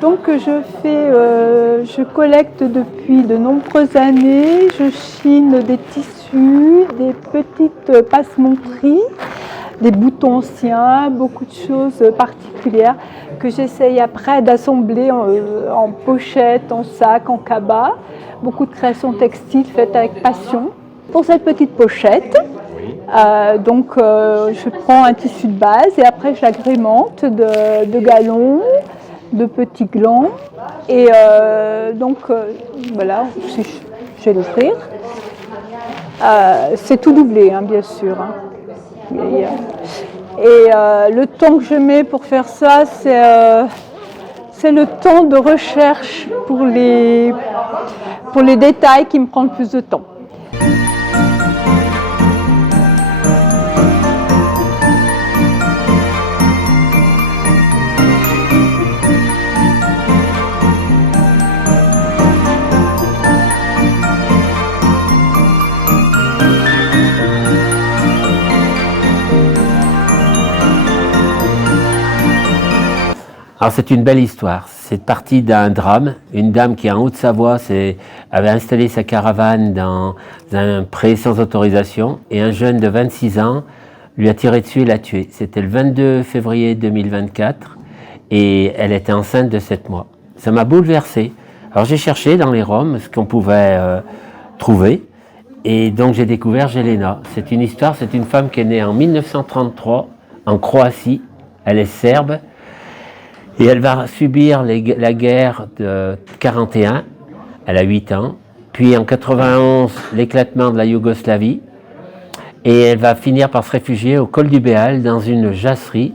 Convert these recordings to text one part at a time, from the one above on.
Donc je collecte depuis de nombreuses années, je chine des tissus, des petites passementeries, des boutons anciens, beaucoup de choses particulières que j'essaye après d'assembler en pochette, en sac, en cabas. Beaucoup de créations textiles faites avec passion. Pour cette petite pochette, je prends un tissu de base et après je l'agrémente de galons, de petits glands et voilà, je vais l'ouvrir. C'est tout doublé, hein, bien sûr. Hein. Le temps que je mets pour faire ça, c'est le temps de recherche pour les détails qui me prend le plus de temps. Alors c'est une belle histoire, c'est parti d'un drame. Une dame qui en Haute-Savoie avait installé sa caravane dans un pré sans autorisation et un jeune de 26 ans lui a tiré dessus et l'a tué. C'était le 22 février 2024 et elle était enceinte de 7 mois. Ça m'a bouleversé. Alors j'ai cherché dans les Roms ce qu'on pouvait trouver et donc j'ai découvert Jelena. C'est une histoire, c'est une femme qui est née en 1933 en Croatie, elle est serbe. Et elle va subir la guerre de 41, elle a 8 ans, puis en 91, l'éclatement de la Yougoslavie, et elle va finir par se réfugier au col du Béal, dans une jasserie,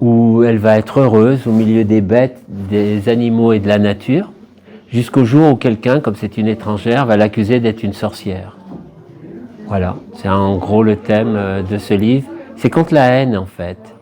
où elle va être heureuse au milieu des bêtes, des animaux et de la nature, jusqu'au jour où quelqu'un, comme c'est une étrangère, va l'accuser d'être une sorcière. Voilà, c'est en gros le thème de ce livre. C'est contre la haine en fait.